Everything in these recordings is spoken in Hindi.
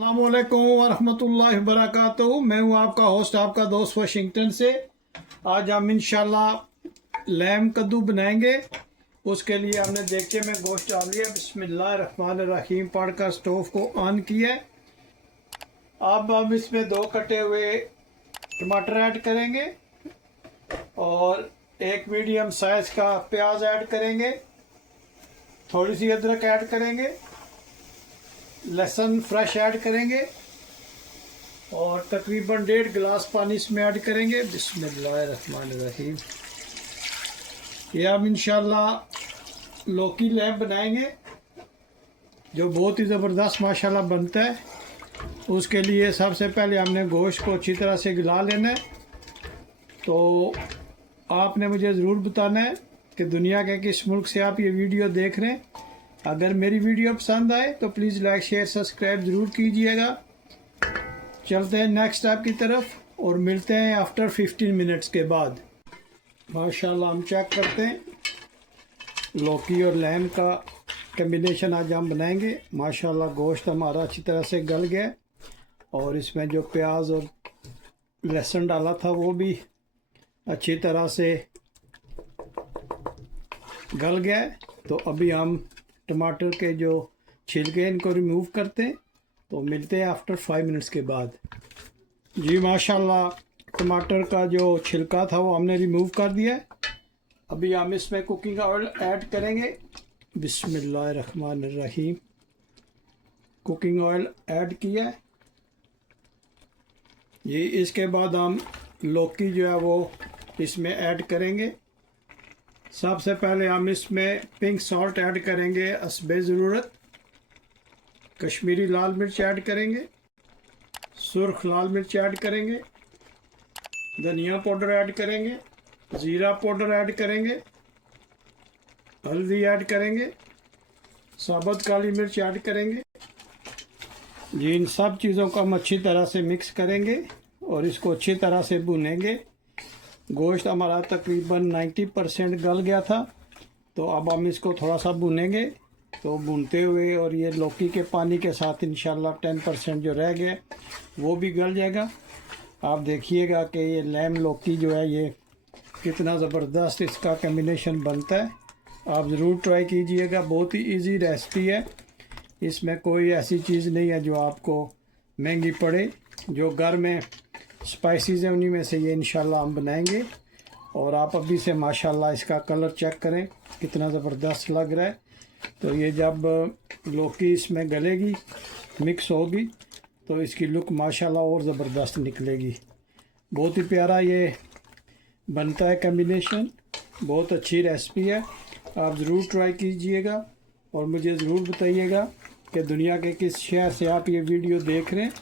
अस्सलामुअलैकुम वरहमतुल्लाहि वबरकातुहू। मैं हूँ आपका होस्ट, आपका दोस्त वाशिंगटन से। आज हम इंशाल्लाह लैम कद्दू बनाएंगे। उसके लिए हमने देगचे में गोश्त डाल दिया। बिस्मिल्लाहिर्रहमानिर्रहीम पढ़कर स्टोव को ऑन किया। अब हम इसमें 2 कटे हुए टमाटर ऐड करेंगे और एक मीडियम साइज़ का प्याज ऐड करेंगे। थोड़ी सी अदरक ऐड करेंगे, लहसुन फ्रेश ऐड करेंगे और तकरीबन 1.5 गिलास पानी इसमें ऐड करेंगे। बिस्मिल्लाहिर्रहमानिर्रहीम। ये हम इंशाल्लाह लौकी लैम बनाएंगे जो बहुत ही ज़बरदस्त माशाल्लाह बनता है। उसके लिए सबसे पहले हमने गोश्त को अच्छी तरह से गला लेना है। तो आपने मुझे ज़रूर बताना है कि दुनिया के किस मुल्क से आप ये वीडियो देख रहे हैं। अगर मेरी वीडियो पसंद आए तो प्लीज़ लाइक शेयर सब्सक्राइब ज़रूर कीजिएगा। चलते हैं नेक्स्ट स्टेप की तरफ और मिलते हैं आफ्टर 15 मिनट्स के बाद। माशाल्लाह हम चेक करते हैं लौकी और लैम का कम्बिनेशन आज हम बनाएंगे। माशाल्लाह गोश्त हमारा अच्छी तरह से गल गया और इसमें जो प्याज और लहसुन डाला था वो भी अच्छी तरह से गल गया। तो अभी हम टमाटर के जो छिलके इनको रिमूव करते हैं। तो मिलते हैं आफ्टर 5 मिनट्स के बाद। जी माशाल्लाह टमाटर का जो छिलका था वो हमने रिमूव कर दिया। अभी हम इसमें कुकिंग ऑयल ऐड करेंगे। बिस्मिल्लाहिर्रहमानिर्रहीम। कुकिंग ऑयल ऐड किया। ये इसके बाद हम लौकी जो है वो इसमें ऐड करेंगे। सबसे पहले हम इसमें पिंक सॉल्ट ऐड करेंगे हस्बे ज़रूरत। कश्मीरी लाल मिर्च ऐड करेंगे, सुर्ख लाल मिर्च ऐड करेंगे, धनिया पाउडर ऐड करेंगे, ज़ीरा पाउडर ऐड करेंगे, हल्दी ऐड करेंगे, साबुत काली मिर्च ऐड करेंगे। जी इन सब चीज़ों को हम अच्छी तरह से मिक्स करेंगे और इसको अच्छी तरह से भूनेंगे। गोश्त हमारा तकरीबन 90% गल गया था। तो अब हम इसको थोड़ा सा भूनेंगे। तो भूनते हुए और ये लौकी के पानी के साथ इंशाल्लाह 10% जो रह गया वो भी गल जाएगा। आप देखिएगा कि ये लैम लौकी जो है ये कितना ज़बरदस्त इसका कम्बिनेशन बनता है। आप ज़रूर ट्राई कीजिएगा। बहुत ही इजी रेसिपी है। इसमें कोई ऐसी चीज़ नहीं है जो आपको महंगी पड़े। जो घर में स्पाइसेस हैं उन्हीं में से ये इंशाल्लाह हम बनाएंगे। और आप अभी से माशाल्लाह इसका कलर चेक करें कितना ज़बरदस्त लग रहा है। तो ये जब लौकी इसमें गलेगी मिक्स होगी तो इसकी लुक माशाल्लाह और ज़बरदस्त निकलेगी। बहुत ही प्यारा ये बनता है कम्बिनेशन। बहुत अच्छी रेसिपी है। आप ज़रूर ट्राई कीजिएगा और मुझे ज़रूर बताइएगा कि दुनिया के किस शहर से आप ये वीडियो देख रहे हैं।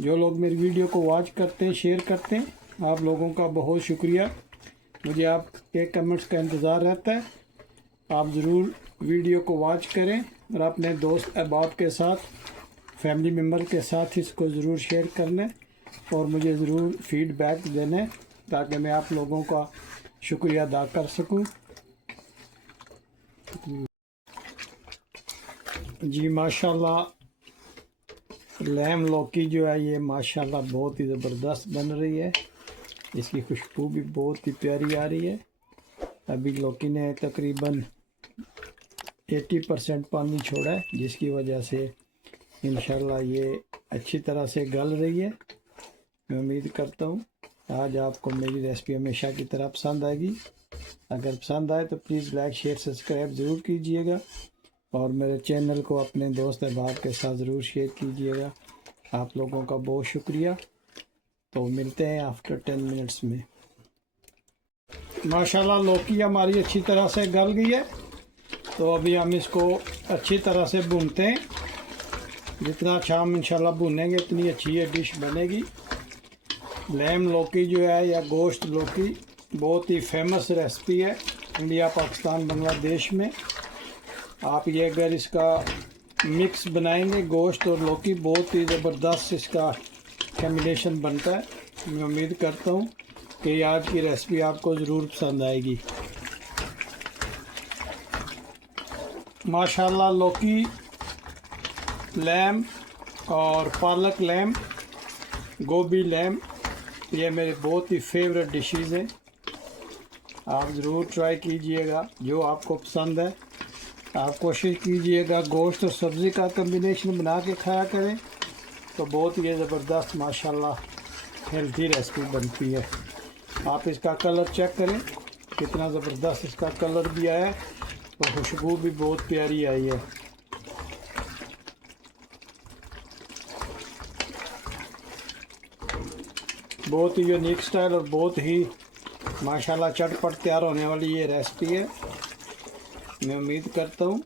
जो लोग मेरी वीडियो को वॉच करते हैं, शेयर करते हैं, आप लोगों का बहुत शुक्रिया। मुझे आपके कमेंट्स का इंतज़ार रहता है। आप ज़रूर वीडियो को वॉच करें और अपने दोस्त अहबाब के साथ, फैमिली मेम्बर के साथ इसको ज़रूर शेयर करना और मुझे ज़रूर फीडबैक देना ताकि मैं आप लोगों का शुक्रिया अदा कर सकूं। जी माशाल्लाह लैम लौकी जो है ये माशाल्लाह बहुत ही ज़बरदस्त बन रही है। इसकी खुशबू भी बहुत ही प्यारी आ रही है। अभी लौकी ने तकरीबन 80% पानी छोड़ा है जिसकी वजह से इंशाल्लाह ये अच्छी तरह से गल रही है। मैं उम्मीद करता हूँ आज आपको मेरी रेसिपी हमेशा की तरह पसंद आएगी। अगर पसंद आए तो प्लीज़ लाइक शेयर सब्सक्राइब ज़रूर कीजिएगा और मेरे चैनल को अपने दोस्त अहबाब के साथ ज़रूर शेयर कीजिएगा। आप लोगों का बहुत शुक्रिया। तो मिलते हैं आफ्टर 10 मिनट्स में। माशाल्लाह लौकी हमारी अच्छी तरह से गल गई है। तो अभी हम इसको अच्छी तरह से भूनते हैं। जितना अच्छा हम इंशाल्लाह भूनेंगे इतनी अच्छी ये डिश बनेगी। लैम लौकी जो है या गोश्त लौकी बहुत ही फेमस रेसिपी है इंडिया, पाकिस्तान, बांग्लादेश में। आप ये अगर इसका मिक्स बनाएंगे गोश्त और लौकी बहुत ही ज़बरदस्त इसका कम्बिनेशन बनता है। मैं उम्मीद करता हूँ कि आज की रेसिपी आपको ज़रूर पसंद आएगी। माशाल्लाह लौकी, लैम और पालक लैम, गोभी लैम, ये मेरे बहुत ही फेवरेट डिशेज़ हैं। आप ज़रूर ट्राई कीजिएगा, जो आपको पसंद है। आप कोशिश कीजिएगा गोश्त और सब्ज़ी का कम्बिनेशन बना के खाया करें, तो बहुत ही ज़बरदस्त माशाल्लाह हेल्थी रेसिपी बनती है। आप इसका कलर चेक करें, कितना ज़बरदस्त इसका कलर भी आया है और खुशबू भी बहुत प्यारी आई है। बहुत ही यूनिक स्टाइल और बहुत ही माशाल्लाह चटपट तैयार होने वाली ये रेसिपी है। मैं उम्मीद करता हूँ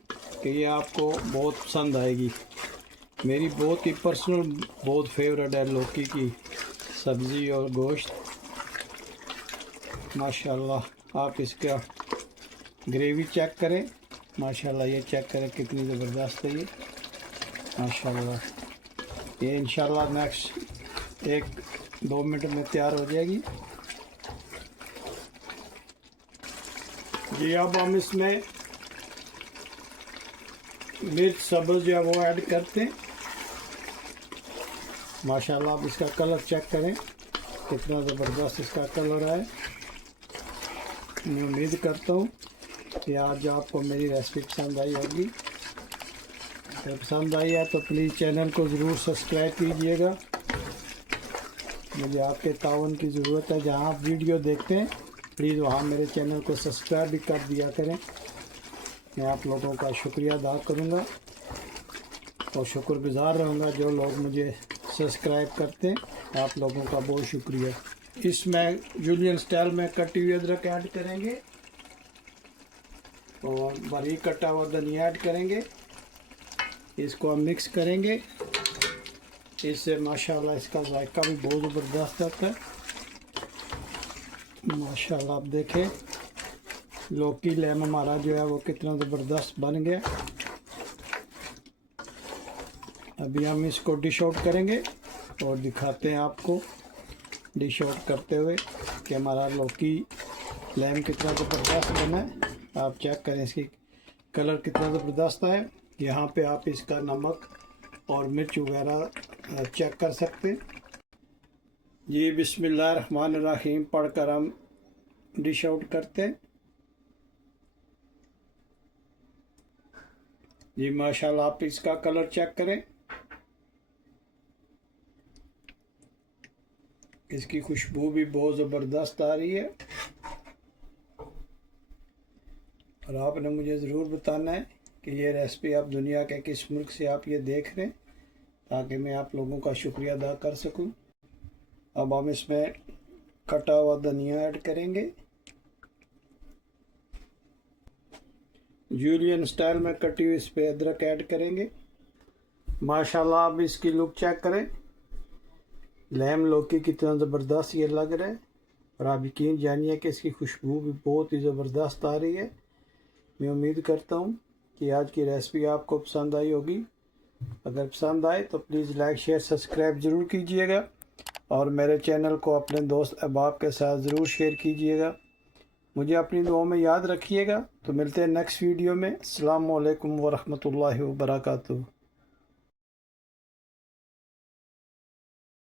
कि ये आपको बहुत पसंद आएगी। मेरी बहुत ही पर्सनल बहुत फेवरेट है लौकी की सब्ज़ी और गोश्त। माशाल्लाह आप इसका ग्रेवी चेक करें, माशाल्लाह ये चेक करें कितनी ज़बरदस्त है ये माशाल्लाह। ये इंशाल्लाह नेक्स्ट 1-2 मिनट में तैयार हो जाएगी जी। अब हम इसमें मिर्च सब्ज़ जो है वो ऐड करते हैं। माशाल्लाह आप इसका कलर चेक करें, कितना ज़बरदस्त इसका कलर है। मैं उम्मीद करता हूँ कि आज आपको मेरी रेसिपी पसंद आई होगी। अगर पसंद आई है तो प्लीज़ चैनल को ज़रूर सब्सक्राइब कीजिएगा। मुझे आपके ताउन की ज़रूरत है। जहाँ आप वीडियो देखते हैं प्लीज़ वहाँ मेरे चैनल को सब्सक्राइब भी कर दिया करें। मैं आप लोगों का शुक्रिया अदा करूँगा और शुक्रगुज़ार रहूँगा जो लोग मुझे सब्सक्राइब करते हैं। आप लोगों का बहुत शुक्रिया। इसमें जूलियन स्टाइल में कटी हुई अदरक ऐड करेंगे और बारीक कटा हुआ धनिया ऐड करेंगे। इसको हम मिक्स करेंगे, इससे माशाल्लाह इसका जायका भी बहुत ज़बरदस्त आता है। माशाल्लाह आप देखें लौकी लैम हमारा जो है वो कितना ज़बरदस्त बन गया। अभी हम इसको डिश आउट करेंगे और दिखाते हैं आपको डिश आउट करते हुए कि हमारा लौकी लैम कितना ज़बरदस्त बना है। आप चेक करें इसकी कलर कितना ज़बरदस्त है। यहाँ पे आप इसका नमक और मिर्च वगैरह चेक कर सकते हैं जी। बिस्मिल्लाहिर्रहमानिर्रहीम पढ़कर हम डिश आउट करते हैं जी। माशाल्लाह आप इसका कलर चेक करें, इसकी खुशबू भी बहुत ज़बरदस्त आ रही है। और आपने मुझे ज़रूर बताना है कि ये रेसिपी आप दुनिया के किस मुल्क से आप ये देख रहे हैं, ताकि मैं आप लोगों का शुक्रिया अदा कर सकूं। अब हम इसमें कटा हुआ धनिया ऐड करेंगे। जूलियन स्टाइल में कटी हुई इस पर अदरक ऐड करेंगे। माशाल्लाह आप इसकी लुक चेक करें, लैम लौकी कितना ज़बरदस्त ये लग रहा है। और आप यकीन जानिए कि इसकी खुशबू भी बहुत ही ज़बरदस्त आ रही है। मैं उम्मीद करता हूँ कि आज की रेसिपी आपको पसंद आई होगी। अगर पसंद आए तो प्लीज़ लाइक शेयर सब्सक्राइब ज़रूर कीजिएगा और मेरे चैनल को अपने दोस्त अहबाब के साथ ज़रूर शेयर कीजिएगा। मुझे अपनी दुआओं में याद रखिएगा। तो मिलते हैं नेक्स्ट वीडियो में। अस्सलामु अलैकुम वरहमतुल्लाहि वबरकातुहू।